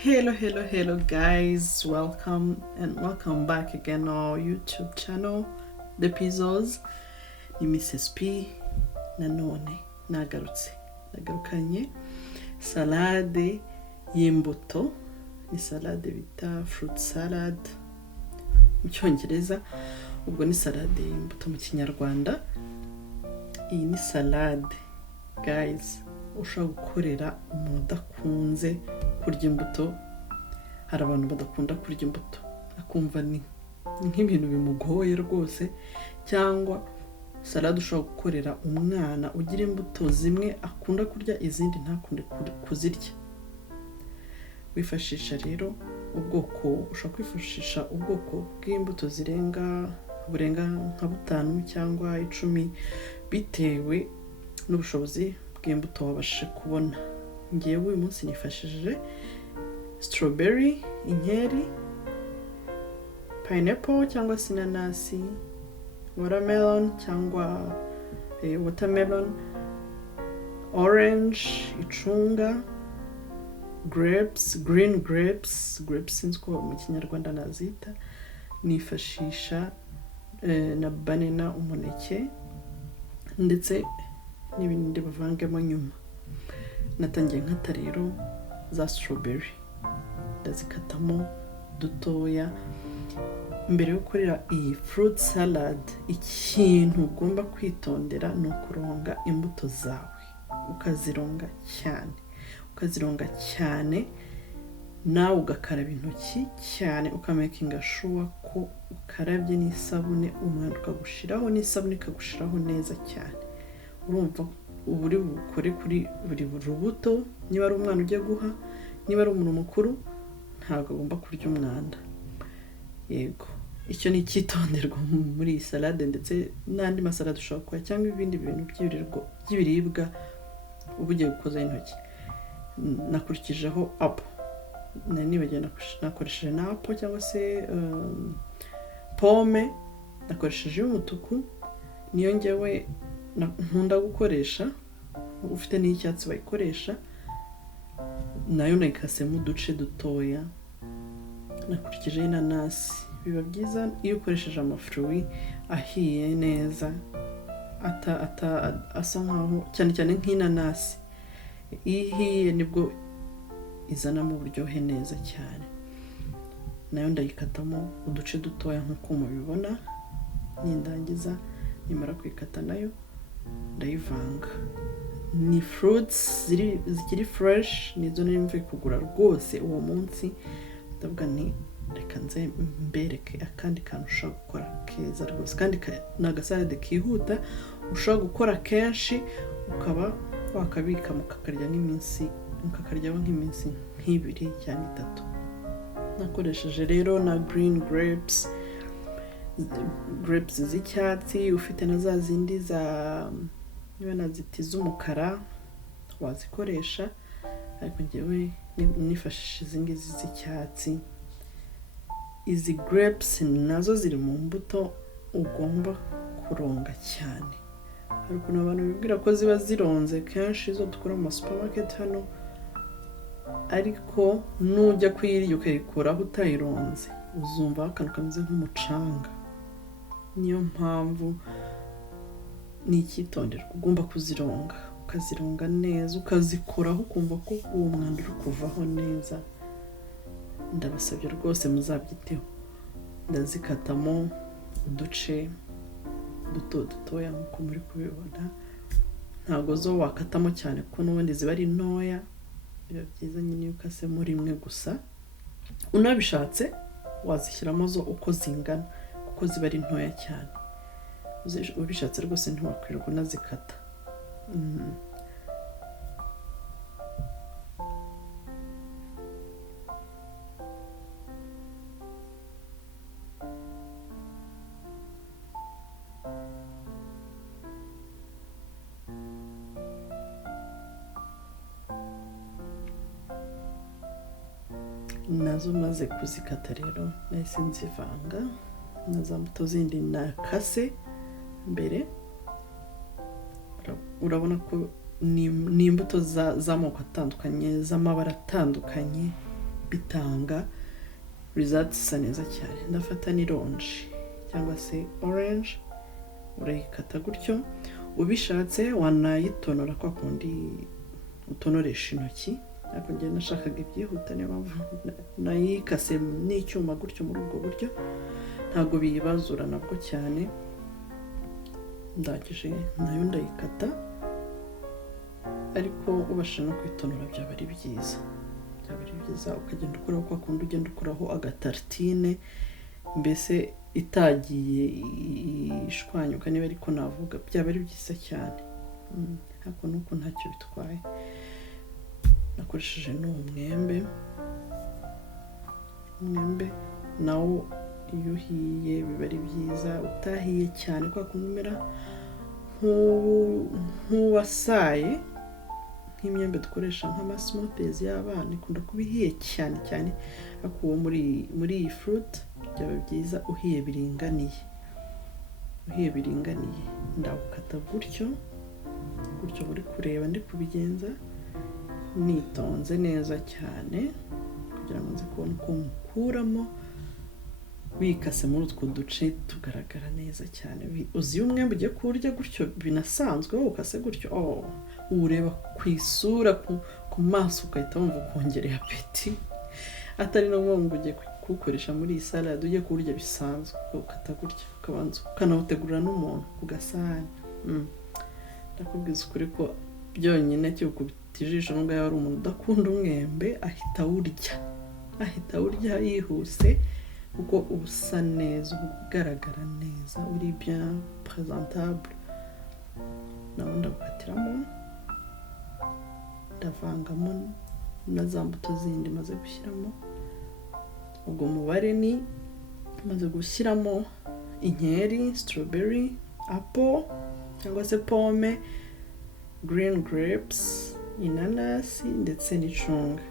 Hello guys, welcome back again on our YouTube channel. The episodes ni Mrs. P nanone nagarukanye salade y'imbuto, ni salade bita fruit salad mu cyongereza, ubwo ni salade y'imbuto mu kinyarwanda. Iyi ni salade guys ushobora gukorera umuntu udakunze kurya imbuto. Hari abantu badakunda kurya imbuto akumva ni nk'ibintu bimugoye rwose, cyangwa salade ushobora gukorera umwana ugira imbuto zimwe akunda kurya izindi ntakunde kuzirya. Wifashisha rero ushobora kwifashisha ubwoko bw'imbuto burenga nka 5 cyangwa 10 bitewe n'ubushobozi bw'imbuto wabashije kubona. Ngewe uyu munsi nifashishije strawberry, inkeri, pineapple cyangwa sinanasi, watermelon cyangwa watermelon, orange, icunga, green grapes sinzi ko mu kinyarwanda nazita. Nifashisha na banana, umuneke, ndetse n'ibindi bavangemo nyuma. Natangiye nkata rero za strawberry, ndazikatamo dutoya. Mbere yo gukorera iyi fruit salad, ikintu ugomba kwitondera ni ukuronga imbuto zawe, ukazironga cyane, nawe ugakaraba intoki cyane, ukamakinga sure ko ukarabye n'isabune, umwanda ukagushiraho n'isabune ikagushiraho neza cyane. Urumva uburi bukore kuri buri rubuto. Niba ari umwana ugiye guha, niba ari umuntu mukuru, ntabwo agomba kurya umwanda. Yego, icyo ni cyitonderwa muri iyi salade, ndetse n'andi masalade ushobora gukora cyangwa ibindi bintu by'ibiribwa uba ugiye gukoza intoki. Nakurikijeho apple, nakoresheje na apple cyangwa se pome, nakoresheje y'umutuku, niyo ngewe nkunda gukoresha. Ufite n'icyatsi bayikoresha, nayo nayikasemo uduce dutoya. Nakurikije inanasi. Biba byiza iyo ukoresheje amafruit ahiye neza, asa nkaho cyane nk'inanasi ihiye nibwo izanamo uburyohe neza cyane. Nayo ndayikatamo uduce dutoya nk'uko mubibona. Nindangiza, nimara kwikata nayo ndayivanga. Ni fruits zikiri fresh, nizo nari mvuye kugura rwose uwo munsi. Ndavuga ni reka nze mbereke akandi kantu ushobora gukora keza rwose, kandi n'agasalade kihuta ushobora gukora kenshi, ukaba wakabika mukakaryaho nk'iminsi nk'ibiri cyangwa 3. Nakoresheje rero na green grapes z'icyatsi. Ufite na za zindi niba naziti z'umukara wazikoresha, ariko ngewe nifashisha izi ngizi z'icyatsi. Izi grapes nazo ziri mu mbuto ugomba kuronga cyane. Hari ukuntu abantu bibwira ko ziba zironze kenshi, izo dukura mu supermarket hano, ariko nujya kuyirya ukayikuraho utayironze, uzumva akantu kameze nk'umucanga. Niyo mpamvu ni icyitonderwa, ugomba kuzironga, ukazironga neza, ukazikoraho ukumva ko uwo mwanda uri kuvaho neza. Ndabasabye rwose muzabyiteho. Ndazikatamo uduce dutoya nk'uko muri kubibona. Ntabwo zo wakatamo cyane kuko n'ubundi ziba ari ntoya. Biba byiza nyine iyo ukasemo rimwe gusa. Unabishatse wazishyiramo zo uko zingana, kuko ziba ari ntoya cyane. Ubishatse rwose ntiwakwirirwa unazikata. Nazo maze kuzikata rero, nahise nzivanga na za mbuto zindi nakase mbere. Urabona ko ni imbuto z'amoko atandukanye, z'amabara atandukanye. bitanga results isa neza cyane. Ndafata n'ironji cyangwa se orange, urayikata gutyo, ubishatse wanayitonora kwa kundi utonoresha intoki, ariko njye nashakaga ibyihuta niyo mpamvu nayikase n'icyuma gutyo muri ubwo buryo, ntabwo biyibazura nabwo cyane. Ndagije nayo ndayikata, ariko ubasha no kwitonora byaba ari byiza, ukagenda ukuraho kwa kundi ugenda ukuraho agatartine, mbese itagiye ishwanyuka niba ariko navuga, byaba ari byiza cyane. Ariko nuko ntacyo bitwaye. Nakoresheje n'umwembe nawo iyo uhiye biba ari byiza, utahiye cyane kwa kumera nk'uwasaye, nk'imyembe dukoresha nk'amasmoothies y'abana ikunda kuba ihiye cyane cyane, ariko uwo muri iyi fruit byaba byiza uhiye biringaniye. Ndawukata gutyo muri kureba ndi kubigenza, nitonze neza cyane kugira ngo nze kubona uko nkuramo, wikase muri utwo duce tugaragara neza cyane. Uzi iyo umwembe ugiye kurya gutyo binasanzwe, wowe ukase gutyo, ureba ku isura, ku maso, ugahita wumva ukongereye apeti, atari no ngo ugiye kuwukoresha muri iyi salade, ugiye kurya bisanzwe ukata gutya, ukabanza ukanawutegurira n'umuntu ku gasahani. Ndakubwiza ukuri ko byonyine cyukubita ijisho n'ubwo yaba ari umuntu udakunda umwembe ahita awurya yihuse, kuko ubusa neza, ugaragara neza, uri bien présentable. Nawe ndagukatiramo, ndavangamo na za mbuto zindi maze gushyiramo. Ubwo mubare ni maze gushyiramo inkeri, strawberry, apple cyangwa se pome, green grapes, inanasi ndetse n'icunga.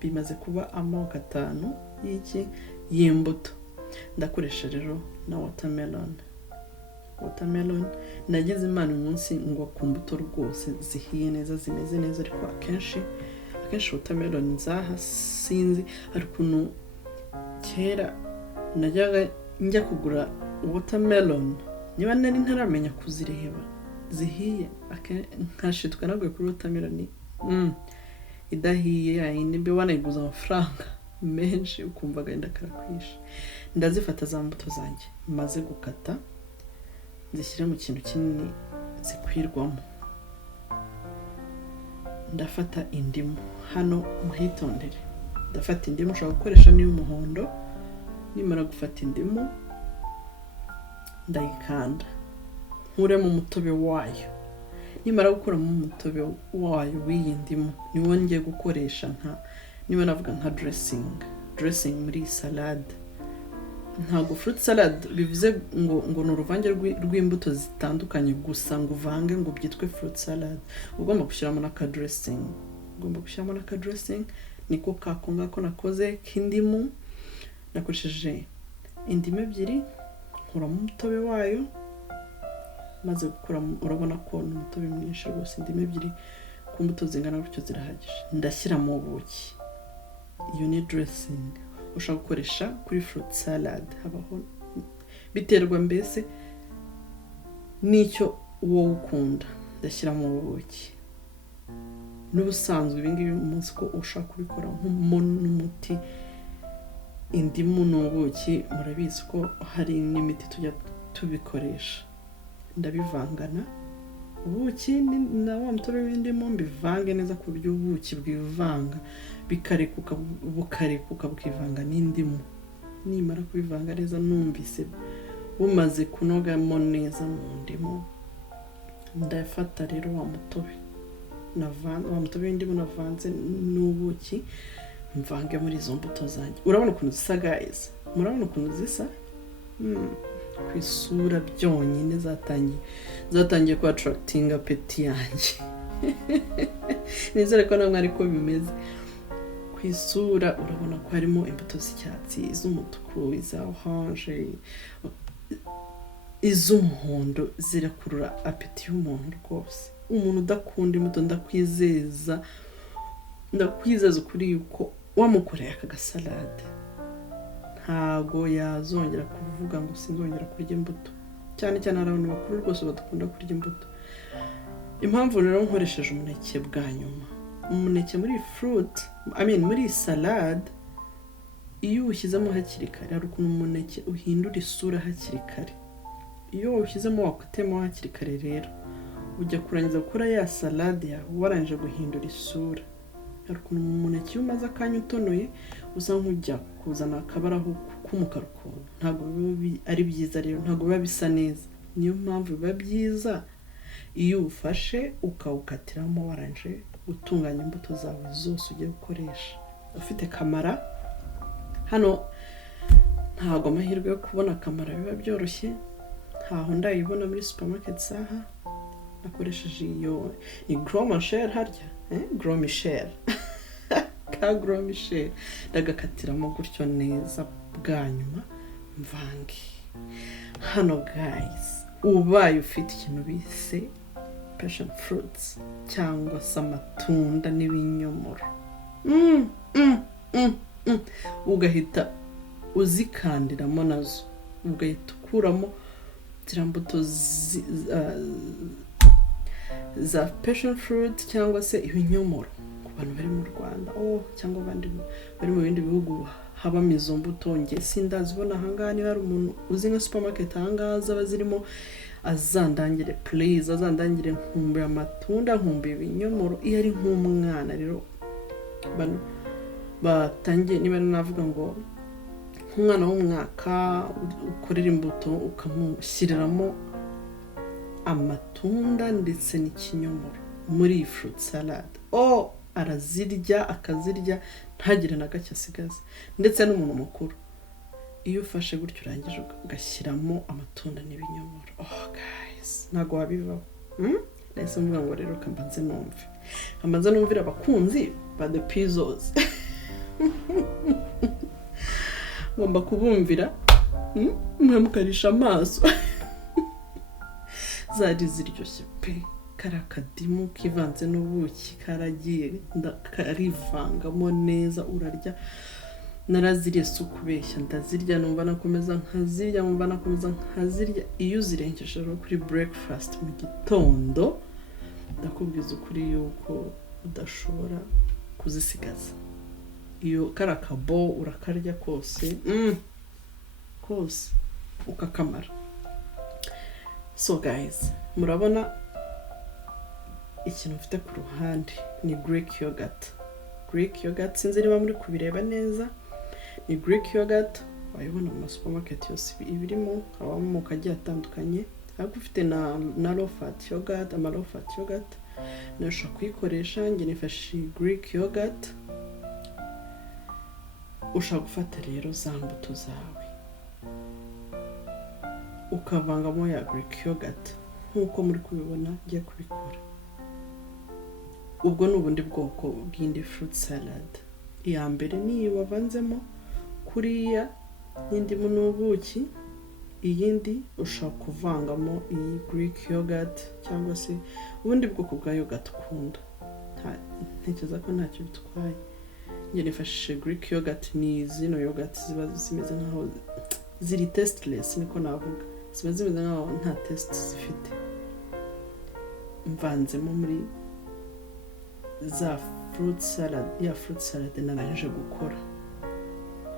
Bimaze kuba amoko 5 y'imbuto. Ndakoresha rero na watermelon. Nageze imana umunsi ngo ku mbuto rwose zihiye neza, zimeze neza, ariko akenshi watermelon nzaha sinzi, ariko kera najyaga njya kugura watermelon niba nari ntaramenya kuzireba zihiye, nkashituka naguye kuri watermelon idahiye yayindi mbi wanayiguza amafaranga menshi, ukumva agahinda karakwishe. Ndazifata za mbuto zanjye maze gukata, zishyira mu kintu kinini zikwirwamo. Ndafata indimu, hano muhitondere, ndafata indimu, ushobora gukoresha n'iy'umuhondo. Nimara gufata indimu ndayikanda, nkuremo umutobe wayo. Nimara gukuramo umutobe wayo w'iyi ndimu, niwo ngiye gukoresha niba navuga nka dressing muri salade. Ntabwo fruit salad bivuze ngo ni uruvange rw'imbuto zitandukanye gusa ngo uvange ngo byitwe fruit salad. Ugomba gushyiramo n'aka dressing, niko kako ngako nakoze k'indimu. Nakoresheje indimu 2, nkuramo umutobe wayo, maze gukuramo, urabona ko ni umutobe mwinshi rwose. Indimu 2 ku mbuto zingana gutyo zirahagije. Ndashyiramo ubuki, iyo ni dressing ushaka gukoresha kuri fruit salad. Habaho biterwa mbese n'icyo wowe ukunda. Ndashyiramo ubuki. N'ubusanzwe ibingibi umunsi ko ushaka kubikora n'umuti, indimu n'ubuki murabizi ko hari n'imiti tujya tubikoresha. Ndabivangana, ubuki na wa mutobe w'indimu mbivange neza ku buryo ubuki bwivanga, bukarekuka bukivanga n'indimu. Nimara kubivanga neza, numvise bumaze kunogamo neza mu ndimu, ndafata rero wa mutobe w'indimu navanze n'ubuki, mvange muri izo mbuto zanjye. Urabona ukuntu zisa guys? Murabona ukuntu zisa? Ku isura byonyine zatangiye ku attracting apeti yanjye. Nizere ko namwe ariko bimeze. Ku isura urabona ko harimo imbuto z'icyatsi, iz'umutuku, iza orange, iz'umuhondo. Zirakurura apeti y'umuntu rwose. Umuntu udakunda imbuto, ndakwizeza ukuri yuko wamukoreye aka gasalade ntago yazongera kuvuga ngo sinzongera kurya imbuto, cyane cyane abantu bakuru rwose badakunda kurya imbuto. Impamvu rero nkoresheje umuneke bwa nyuma, umuneke muri fruit muri salade iyo uwushyizemo hakiri kare hari ukuntu umuneke uhindura isura hakiri kare. Iyo uwushyizemo wakutemo hakiri kare rero ujya kurangiza gukora ya salade yawe warangije guhindura isura. Hari ukuntu umuneke iyo umaze akanya utonoye usa nk'ujya kuzana akabaraho k'umukara ukuntu, ntabwo ari byiza rero, ntabwo biba bisa neza. Niyo mpamvu biba byiza iyo ufashe ukawukatiramo warangije gutunganya imbuto zawe zose ugiye gukoresha. Ufite kamara hano ntabwo amahirwe yo kubona kamara biba byoroshye, ntaho ndayibona muri supermarket saha. Nakoresheje iyo ni Gros Michel harya Gros Michel ka Gros Michel ndagakatiramo gutyo neza bwa nyuma mvange. Hano guys, ubaye ufite ikintu bise passion fruits cyangwa se amatunda n'ibinyomoro, ugahita uzikandiramo nazo, ugahita ukuramo zirambuto za passion fruit cyangwa se ibinyomoro. Ku bantu bari mu Rwanda cyangwa abandi bari mu bindi bihugu habamo izo mbuto, nge sindazibona ahangaha. Niba hari umuntu uzi nka supermarket ahangaha zaba zirimo azandangire please, azandangire nkumbuye amatunda, nkumbuye ibinyomoro. Iyo ari nk'umwana rero bano batangiye, niba navuga ngo nk'umwana w'umwaka ukorera imbuto ukamushyiriramo amatunda ndetse n'ikinyomoro muri fruit salad, arazirya akazirya ntagire na gake asigaza. Ndetse n'umuntu mukuru iyo ufashe gutyo urangije ugashyiramo amatunda n'ibinyomoro, guys ntago wabivaho. Nahise mvuga ngo rero kambanze numvira abakunzi ba the pizzos ngomba kubumvira mwe mukarisha amaso. Zari ziryoshye pe, karakadimu kivanze n'ubuki karagiye karivangamo neza urarya. Naraziriye sukubeshya, ndazirya numva nakomeza nkazirya. Iyo uzirengeje rero kuri breakfast mu gitondo ndakubwiza ukuri yuko udashobora kuzisigaza. Iyo karakabo urakarya kose kose ukakamara. So guys, murabona ikintu mfite ku ruhande ni Greek yogurt. Sinzi niba muri kubireba neza, ni Greek yogurt. Wayibona mu supermarket yose ibirimo, habamo mu kagiye atandukanye. Ariko ufite na low fat yogurt, low fat yogurt nasho kuyikoresha. Nge nifashe Greek yogurt. Ushaka gufata rero za mbuto zawe ukavangamo ya Greek yogurt nkuko muri kubibona ngiye kubikora. Ubwo n'ubundi bwoko bw'indi fruit salad. Iya mbere ni wavanzemo kuriya n'indimu n'ubuki, iyindi ushaka kuvangamo iyi Greek yogurt cyangwa se ubundi bwoko bwa yogurt ukunda. Ntekereza ko ntacyo bitwaye. Nge nifashishe Greek yogurt. Ni zino yogurt ziba zimeze nkaho ziri tasteless, niko navuga. Ziba zimeze nkaho nta taste zifite. Mvanzemo muri za fruit salad narangije gukora.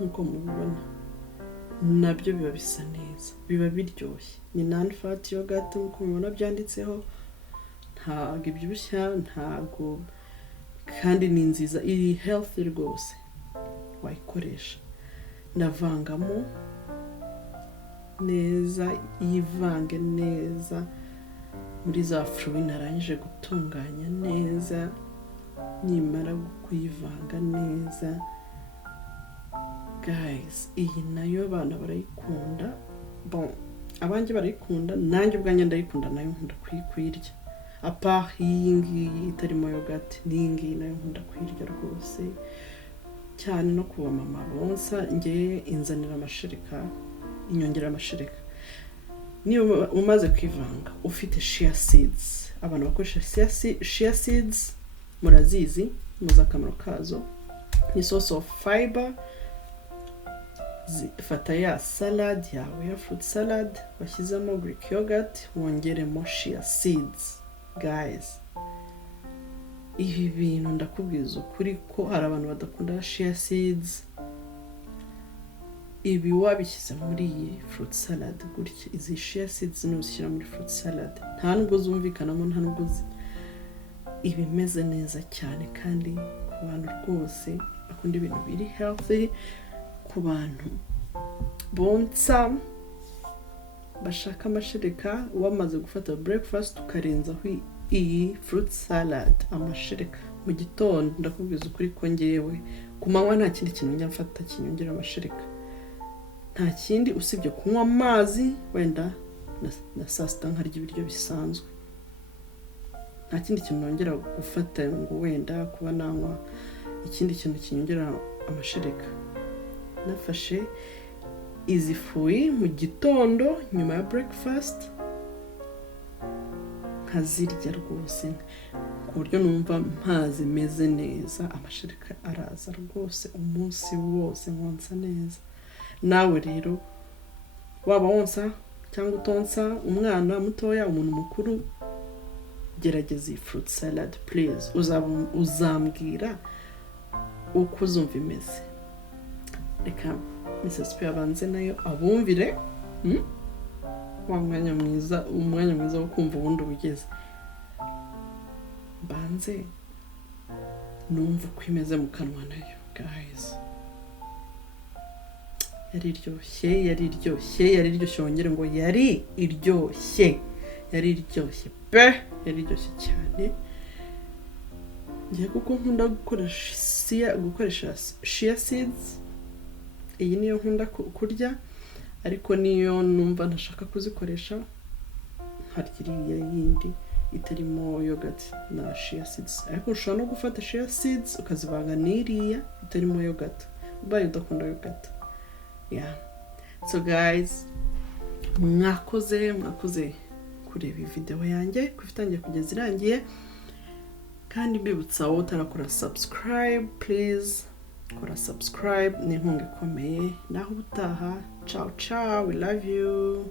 Nkuko mubibona nabyo biba bisa neza, biba biryoshye. Ni non fat yogurt nkuko mubibona byanditseho, ntabwo ibyibushya, ntabwo, kandi ni nziza, iri healthy rwose, wayikoresha. Ndavangamo neza, yivange neza muri za fruit narangije gutunganya neza. Nimara kuyivanga neza guys, iyi nayo abana barayikunda. Abanjye barayikunda, nanjye ubwanjye ndayikunda, nayo nkunda kuyirya. Apart iyi ngiyi itarimo yogurt, n'iyi ngiyi nayo nkunda kuyirya rwose cyane. No kuba mama bonsa nge inzanira amashereka, inyongera amashereka. Niba umaze kwivanga ufite chia seeds, abantu bakoresha chia seeds murazizi, muzi akamaro kazo. ni source of fiber. Fata ya salad yawe ya fruit salad washyizemo Greek yogurt wongeremo chia seeds. Guys, ibi bintu ndakubwiza ukuri ko hari abantu badakunda chia seeds. Ibi wabishyize muri iyi fruit salad gutya, izi chia seeds ni ushyira muri fruit salad, nta nubwo zumvikanamo, nta nubwo ibimeze neza cyane, kandi ku bantu rwose bakunda ibintu biri healthy, ku bantu bonsa bashaka amashereka, wamaze gufata breakfast ukarenzaho iyi fruit salad, amashereka mu gitondo. Ndakubwiza ukuri ko ngewe ku manywa nta kindi kintu njya mfata kinyongera amashereka, nta kindi usibye kunywa amazi wenda na saa sita nkarya ibiryo bisanzwe. Nta kindi kintu nongera gufata ngo wenda kuba nanywa ikindi kintu kinyongera amashereka. Nafashe izi fuyi mu gitondo nyuma ya breakfast nkazirya rwose ku buryo numva mpazi meze neza, amashereka araza rwose umunsi wose nkonsa neza. Nawe rero waba wonsa cyangwa utonsa, umwana mutoya, umuntu mukuru, gerageza iyi fruit salad please. Uzambwira uko uzumva imeze. Reka Mrs. P abanze nayo abumvire wa mwanya mwiza wo kumva ubundi ubugeze. Banze numva uko imeze mu kanwa nayo. Guys, yari iryoshye, wongere ngo yari iryoshye pe, yari iryoshye cyane. Ngiye kuko nkunda gukoresha chia seeds, iyi niyo nkunda kurya, ariko niyo numva ntashaka kuzikoresha harya iriya yindi itarimo yogurt na chia seeds. Ariko ushobora no gufata chia seeds ukazivanga n'iriya itarimo yogurt ubaye udakunda yogurt. Yeah, so guys, mwakoze kureba iyi video yanjye kufitangiye kugeza irangiye, kandi mbibutsa wowe utarakora subscribe, please kora subscribe, ni inkunga ikomeye. Naho ubutaha, ciao, we love you.